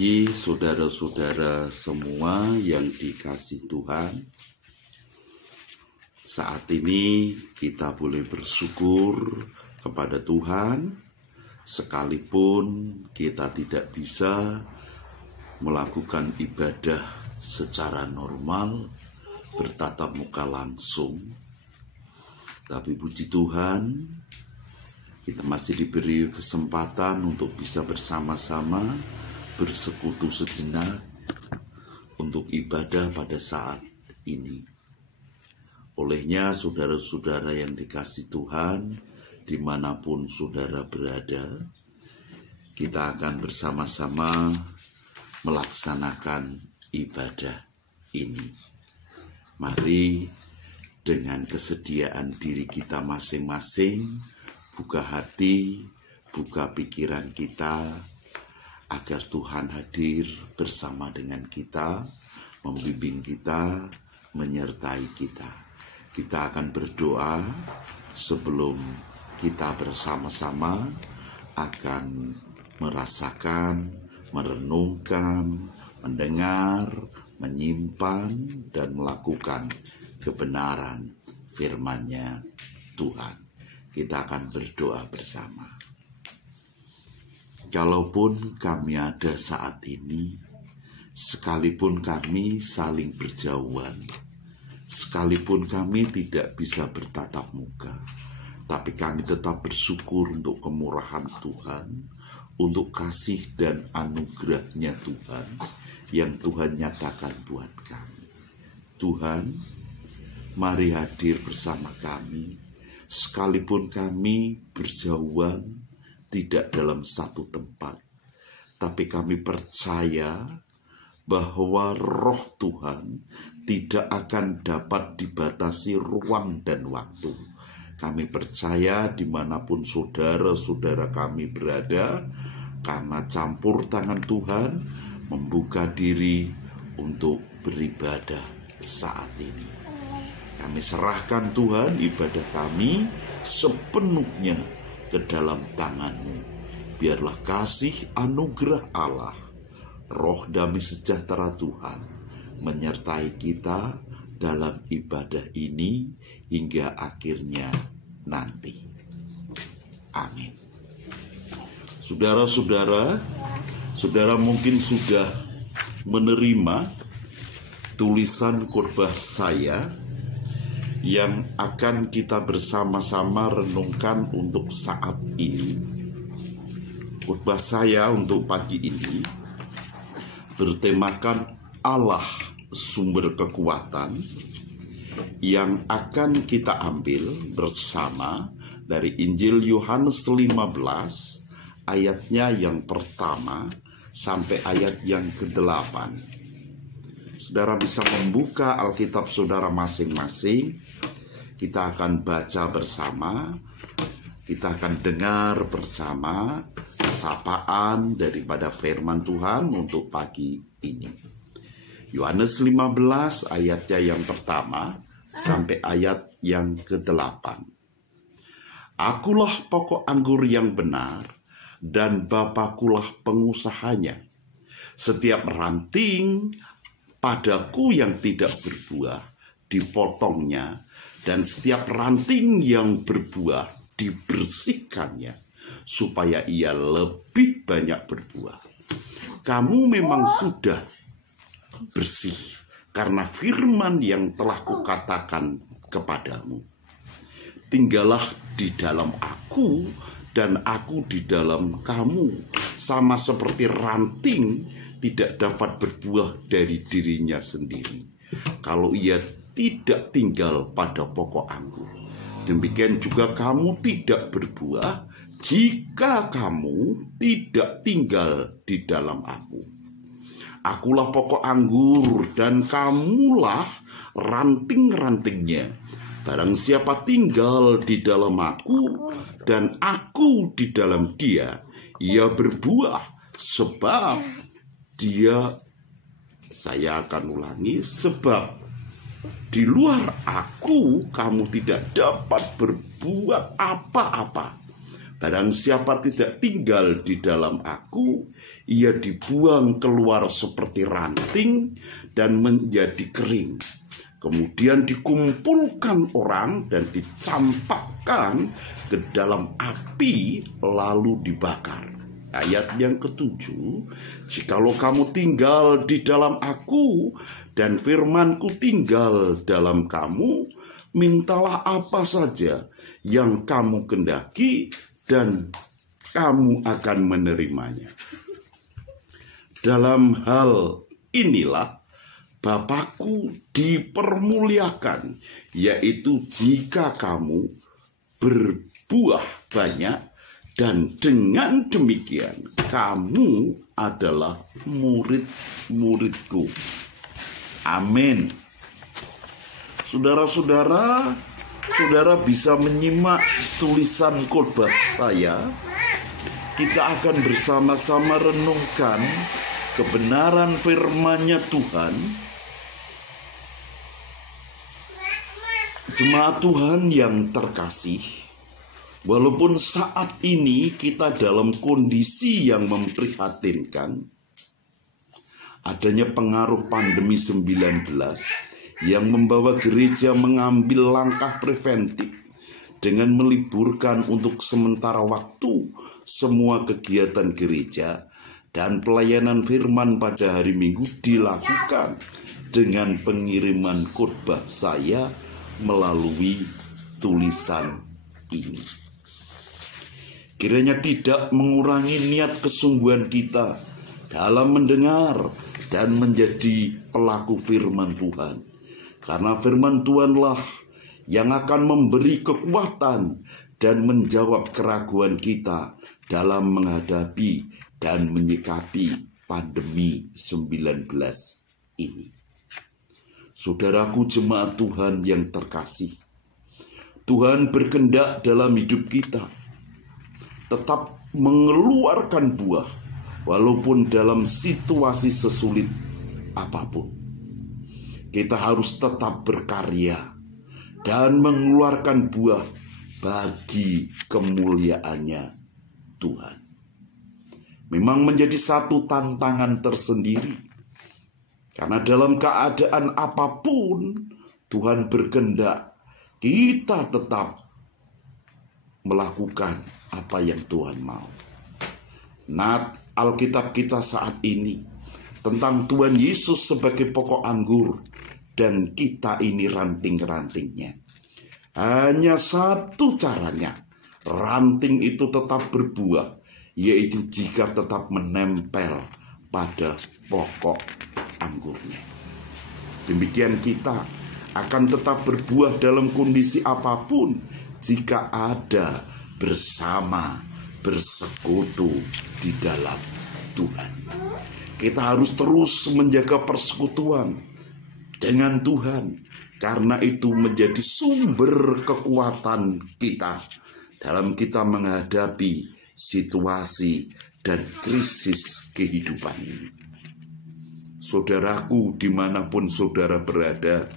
pagi saudara-saudara semua yang dikasihi Tuhan. Saat ini kita boleh bersyukur kepada Tuhan sekalipun kita tidak bisa melakukan ibadah secara normal bertatap muka langsung. Tapi puji Tuhan, kita masih diberi kesempatan untuk bisa bersama-sama bersekutu sejenak untuk ibadah pada saat ini. Olehnya saudara-saudara yang dikasihi Tuhan, dimanapun saudara berada, kita akan bersama-sama melaksanakan ibadah ini. Mari dengan kesediaan diri kita masing-masing, buka hati, buka pikiran kita, agar Tuhan hadir bersama dengan kita, membimbing kita, menyertai kita. Kita akan berdoa sebelum kita bersama-sama akan merasakan, merenungkan, mendengar, menyimpan, dan melakukan kebenaran firman-Nya Tuhan. Kita akan berdoa bersama. Kalaupun kami ada saat ini, sekalipun kami saling berjauhan, sekalipun kami tidak bisa bertatap muka, tapi kami tetap bersyukur untuk kemurahan Tuhan, untuk kasih dan anugerah-Nya Tuhan, yang Tuhan nyatakan buat kami. Tuhan, mari hadir bersama kami, sekalipun kami berjauhan, tidak dalam satu tempat, tapi kami percaya bahwa Roh Tuhan tidak akan dapat dibatasi ruang dan waktu. Kami percaya dimanapun saudara-saudara kami berada, karena campur tangan Tuhan membuka diri untuk beribadah saat ini. Kami serahkan Tuhan ibadah kami sepenuhnya ke dalam tangan-Mu. Biarlah kasih anugerah Allah, roh damai sejahtera Tuhan menyertai kita dalam ibadah ini hingga akhirnya nanti. Amin. Saudara-saudara, saudara mungkin sudah menerima tulisan khotbah saya yang akan kita bersama-sama renungkan untuk saat ini. Khotbah saya untuk pagi ini bertemakan Allah sumber kekuatan, yang akan kita ambil bersama dari Injil Yohanes 15 ayatnya yang pertama sampai ayat yang ke-8. Saudara bisa membuka Alkitab saudara masing-masing. Kita akan baca bersama, kita akan dengar bersama sapaan daripada firman Tuhan untuk pagi ini. Yohanes 15 ayatnya yang pertama sampai ayat yang ke-8. Akulah pokok anggur yang benar, dan Bapakulah pengusahanya. Setiap ranting padaku yang tidak berbuah dipotongnya, dan setiap ranting yang berbuah dibersihkannya, supaya ia lebih banyak berbuah. Kamu memang sudah bersih karena firman yang telah kukatakan kepadamu. Tinggallah di dalam aku, dan aku di dalam kamu, sama seperti ranting tidak dapat berbuah dari dirinya sendiri kalau ia tidak tinggal pada pokok anggur. Demikian juga kamu tidak berbuah jika kamu tidak tinggal di dalam aku. Akulah pokok anggur dan kamulah ranting-rantingnya. Barang siapa tinggal di dalam aku dan aku di dalam dia, ia berbuah, sebab saya akan ulangi, sebab di luar aku kamu tidak dapat berbuat apa-apa. Barang siapa tidak tinggal di dalam aku, ia dibuang keluar seperti ranting dan menjadi kering. Kemudian dikumpulkan orang dan dicampakkan ke dalam api lalu dibakar. Ayat yang ke-7, jikalau kamu tinggal di dalam aku dan firmanku tinggal dalam kamu, mintalah apa saja yang kamu kehendaki dan kamu akan menerimanya. Dalam hal inilah Bapakku dipermuliakan, yaitu jika kamu berbuah banyak, dan dengan demikian kamu adalah murid-muridku. Amin. Saudara-saudara, saudara bisa menyimak tulisan khotbah saya. Kita akan bersama-sama renungkan kebenaran firman-Nya Tuhan. Jemaat Tuhan yang terkasih, walaupun saat ini kita dalam kondisi yang memprihatinkan, adanya pengaruh pandemi 19 yang membawa gereja mengambil langkah preventif dengan meliburkan untuk sementara waktu semua kegiatan gereja, dan pelayanan firman pada hari Minggu dilakukan dengan pengiriman khotbah saya melalui tulisan ini. Kiranya tidak mengurangi niat kesungguhan kita dalam mendengar dan menjadi pelaku firman Tuhan. Karena firman Tuhanlah yang akan memberi kekuatan dan menjawab keraguan kita dalam menghadapi dan menyikapi pandemi 19 ini. Saudaraku jemaat Tuhan yang terkasih, Tuhan berkehendak dalam hidup kita tetap mengeluarkan buah walaupun dalam situasi sesulit apapun. Kita harus tetap berkarya dan mengeluarkan buah bagi kemuliaannya Tuhan. Memang menjadi satu tantangan tersendiri, karena dalam keadaan apapun Tuhan berkehendak kita tetap melakukan apa yang Tuhan mau. Nat Alkitab kita saat ini tentang Tuhan Yesus sebagai pokok anggur dan kita ini ranting-rantingnya. Hanya satu caranya ranting itu tetap berbuah, yaitu jika tetap menempel pada pokok anggurnya. Demikian kita akan tetap berbuah dalam kondisi apapun jika ada bersama, bersekutu di dalam Tuhan. Kita harus terus menjaga persekutuan dengan Tuhan, karena itu menjadi sumber kekuatan kita dalam kita menghadapi situasi dan krisis kehidupan ini. Saudaraku, dimanapun saudara berada,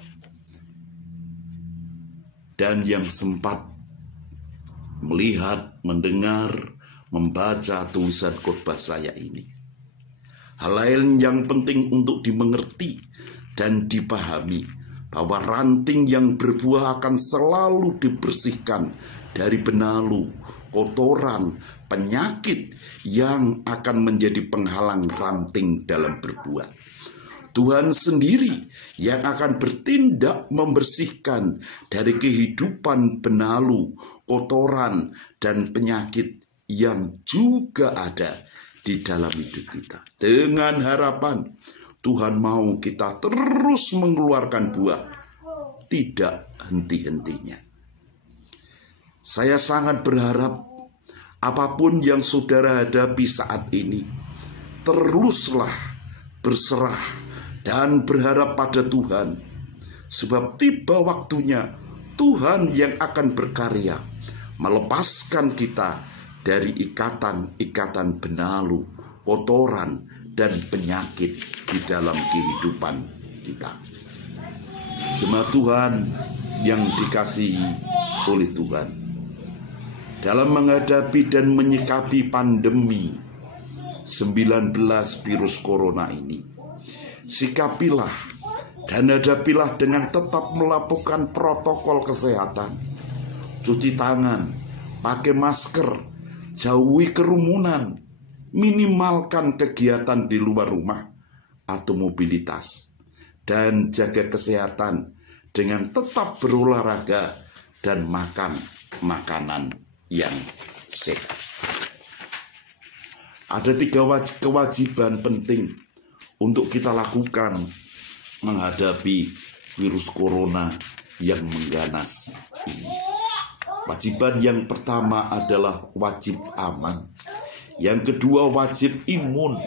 dan yang sempat melihat, mendengar, membaca tulisan khotbah saya ini, hal lain yang penting untuk dimengerti dan dipahami bahwa ranting yang berbuah akan selalu dibersihkan dari benalu, kotoran, penyakit yang akan menjadi penghalang ranting dalam berbuah. Tuhan sendiri yang akan bertindak membersihkan dari kehidupan benalu, kotoran, dan penyakit yang juga ada di dalam hidup kita. Dengan harapan Tuhan mau kita terus mengeluarkan buah, tidak henti-hentinya. Saya sangat berharap apapun yang saudara hadapi saat ini, teruslah berserah dan berharap pada Tuhan, sebab tiba waktunya Tuhan yang akan berkarya melepaskan kita dari ikatan-ikatan benalu, kotoran, dan penyakit di dalam kehidupan kita. Jemaat Tuhan yang dikasihi oleh Tuhan, dalam menghadapi dan menyikapi pandemi 19 virus corona ini. Sikapilah dan hadapilah dengan tetap melakukan protokol kesehatan. Cuci tangan, pakai masker, jauhi kerumunan, minimalkan kegiatan di luar rumah atau mobilitas, dan jaga kesehatan dengan tetap berolahraga dan makan makanan yang sehat. Ada 3 kewajiban penting untuk kita lakukan menghadapi virus corona yang mengganas ini. Kewajiban yang pertama adalah wajib aman. Yang kedua wajib imun.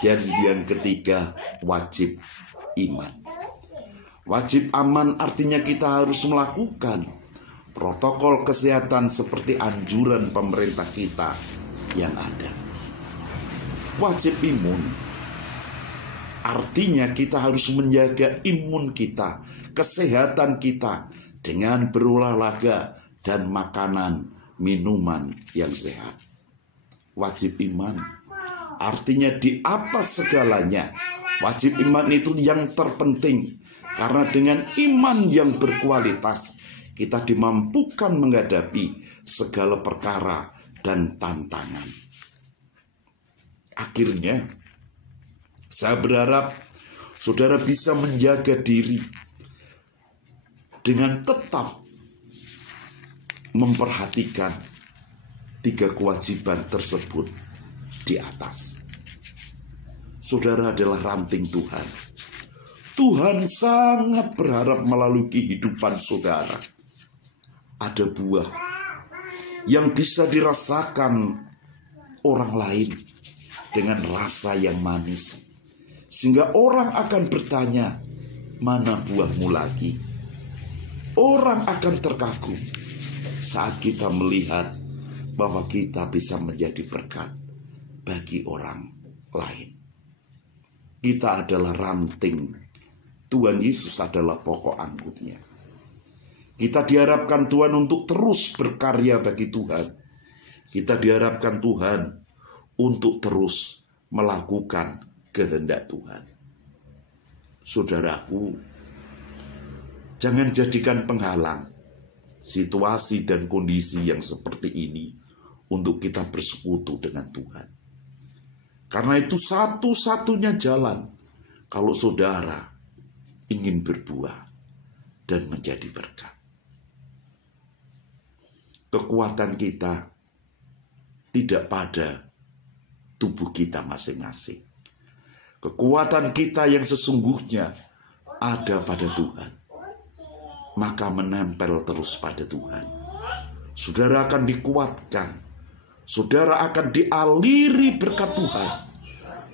Dan yang ketiga wajib iman. Wajib aman artinya kita harus melakukan protokol kesehatan seperti anjuran pemerintah kita yang ada. Wajib imun artinya kita harus menjaga imun kita, kesehatan kita dengan berolahraga dan makanan, minuman yang sehat. Wajib iman artinya di atas segalanya. Wajib iman itu yang terpenting, karena dengan iman yang berkualitas kita dimampukan menghadapi segala perkara dan tantangan. Akhirnya saya berharap saudara bisa menjaga diri dengan tetap memperhatikan 3 kewajiban tersebut di atas. Saudara adalah ranting Tuhan. Tuhan sangat berharap melalui kehidupan saudara ada buah yang bisa dirasakan orang lain dengan rasa yang manis, sehingga orang akan bertanya, mana buahmu lagi? Orang akan terkagum saat kita melihat bahwa kita bisa menjadi berkat bagi orang lain. Kita adalah ranting, Tuhan Yesus adalah pokok anggurnya. Kita diharapkan Tuhan untuk terus berkarya bagi Tuhan. Kita diharapkan Tuhan untuk terus melakukan kehendak Tuhan. Saudaraku, jangan jadikan penghalang situasi dan kondisi yang seperti ini untuk kita bersekutu dengan Tuhan. Karena itu satu-satunya jalan kalau saudara ingin berbuah dan menjadi berkat. Kekuatan kita tidak pada tubuh kita masing-masing. Kekuatan kita yang sesungguhnya ada pada Tuhan. Maka menempel terus pada Tuhan. Saudara akan dikuatkan. Saudara akan dialiri berkat Tuhan.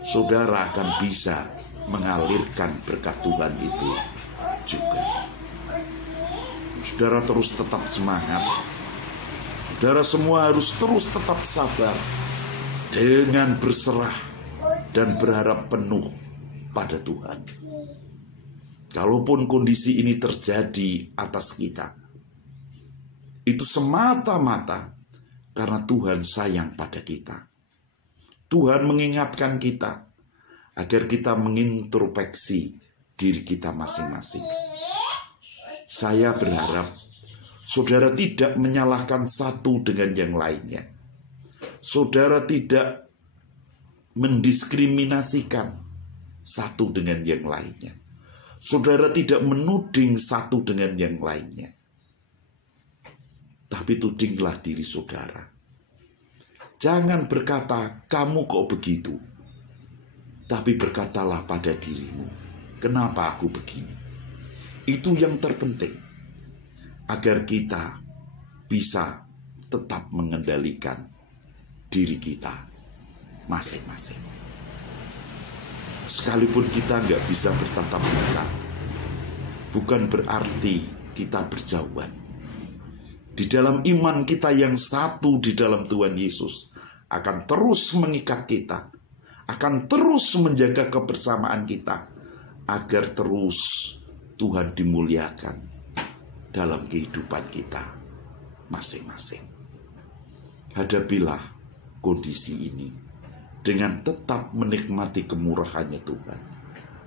Saudara akan bisa mengalirkan berkat Tuhan itu juga. Saudara terus tetap semangat. Saudara semua harus terus tetap sabar dengan berserah dan berharap penuh pada Tuhan. Kalaupun kondisi ini terjadi atas kita, itu semata-mata karena Tuhan sayang pada kita. Tuhan mengingatkan kita agar kita mengintrospeksi diri kita masing-masing. Saya berharap saudara tidak menyalahkan satu dengan yang lainnya. Saudara tidak mendiskriminasikan satu dengan yang lainnya. Saudara tidak menuding satu dengan yang lainnya. Tapi tudinglah diri saudara. Jangan berkata, kamu kok begitu. Tapi berkatalah pada dirimu, kenapa aku begini? Itu yang terpenting. Agar kita bisa tetap mengendalikan diri kita masing-masing. Sekalipun kita nggak bisa bertatap muka, bukan berarti kita berjauhan. Di dalam iman kita yang satu di dalam Tuhan Yesus akan terus mengikat kita, akan terus menjaga kebersamaan kita, agar terus Tuhan dimuliakan dalam kehidupan kita masing-masing. hadapilah kondisi ini dengan tetap menikmati kemurahannya Tuhan.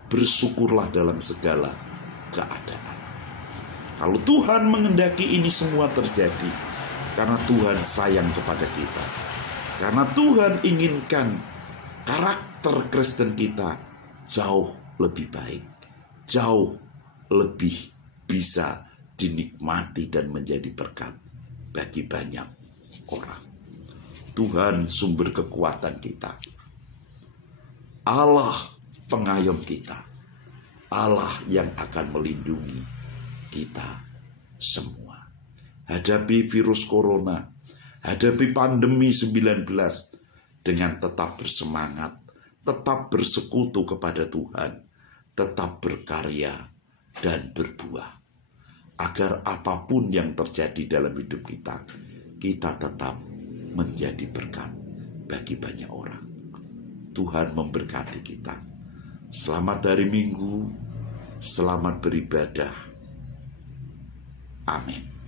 Bersyukurlah dalam segala keadaan. Kalau Tuhan mengendaki ini semua terjadi, karena Tuhan sayang kepada kita. Karena Tuhan inginkan karakter Kristen kita jauh lebih baik, jauh lebih bisa dinikmati dan menjadi berkat bagi banyak orang. Tuhan sumber kekuatan kita, Allah pengayom kita, Allah yang akan melindungi kita semua. Hadapi virus corona, hadapi pandemi 19 dengan tetap bersemangat, tetap bersekutu kepada Tuhan, tetap berkarya dan berbuah. Agar apapun yang terjadi dalam hidup kita, kita tetap menjadi berkat bagi banyak orang. Tuhan memberkati kita. Selamat hari Minggu, selamat beribadah. Amin.